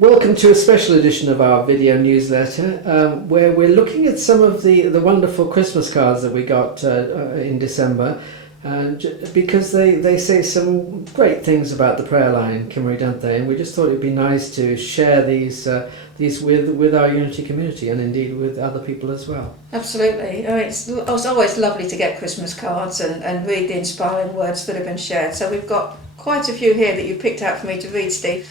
Welcome to a special edition of our video newsletter where we're looking at some of the wonderful Christmas cards that we got in December, because they say some great things about the prayer line, Kimmery, don't they? And we just thought it'd be nice to share these with our Unity community and indeed with other people as well. Absolutely. It's always lovely to get Christmas cards and read the inspiring words that have been shared. So we've got quite a few here that you picked out for me to read, Steve.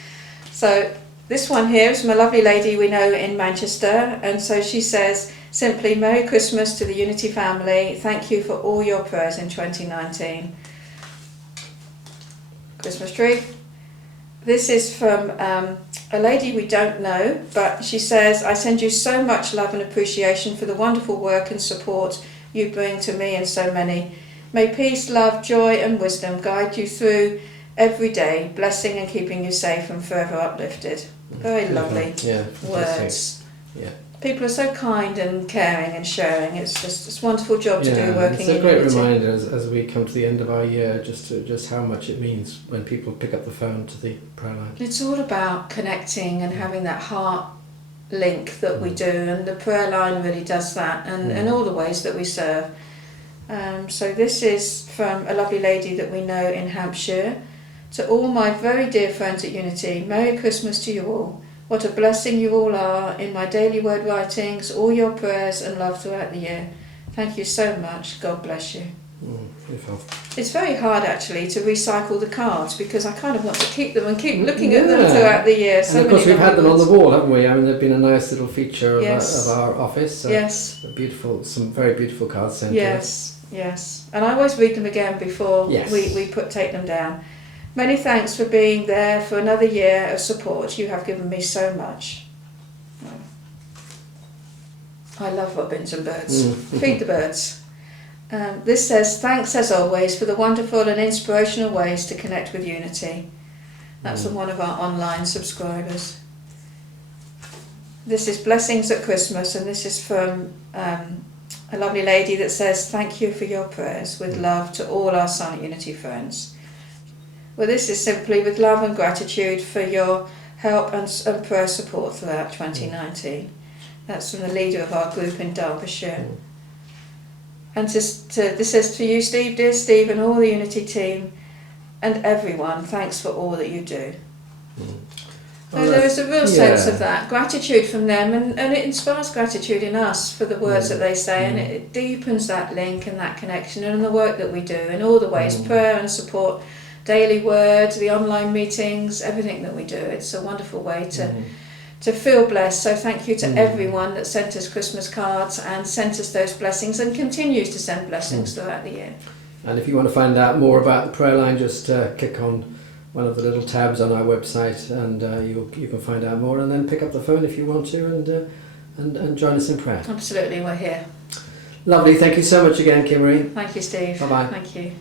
So this one here is from a lovely lady we know in Manchester, and so she says simply, Merry Christmas to the Unity family. Thank you for all your prayers in 2019. Christmas tree. This is from a lady we don't know, but she says, I send you so much love and appreciation for the wonderful work and support you bring to me and so many. May peace, love, joy and wisdom guide you through every day, blessing and keeping you safe and forever uplifted. Very lovely words. Yeah. People are so kind and caring and sharing. It's a wonderful job to do working in It's a great Unity. reminder as we come to the end of our year, just how much it means when people pick up the phone to the prayer line. It's all about connecting and having that heart link that we do, and the prayer line really does that, and all the ways that we serve. So this is from a lovely lady that we know in Hampshire. To all my very dear friends at Unity, Merry Christmas to you all. What a blessing you all are in my daily word writings, all your prayers and love throughout the year. Thank you so much. God bless you. Beautiful. It's very hard actually to recycle the cards because I kind of want to keep them and keep looking at them throughout the year. And of course we've had them on the wall, haven't we? I mean, they've been a nice little feature of our office. Yes. Some very beautiful cards sent to us. Yes. And I always read them again before we take them down. Many thanks for being there for another year of support. You have given me so much. I love robins and birds. Feed the birds. This says, thanks as always for the wonderful and inspirational ways to connect with Unity. That's from one of our online subscribers. This is blessings at Christmas, and this is from a lovely lady that says, thank you for your prayers with love to all our Silent Unity friends. Well, this is simply with love and gratitude for your help and prayer support throughout 2019. That's from the leader of our group in Derbyshire. And this is to you, Steve, dear Steve, and all the Unity team and everyone. Thanks for all that you do. So there is a real sense of that gratitude from them, and it inspires gratitude in us for the words that they say, and it deepens that link and that connection and the work that we do in all the ways, prayer and support, daily word, the online meetings, everything that we do. It's a wonderful way to feel blessed. So thank you to everyone that sent us Christmas cards and sent us those blessings and continues to send blessings throughout the year. And if you want to find out more about the prayer line, just click on one of the little tabs on our website and you can find out more, and then pick up the phone if you want to and join us in prayer. Absolutely, we're here. Lovely. Thank you so much again, Kimmery. Thank you, Steve. Bye-bye. Thank you.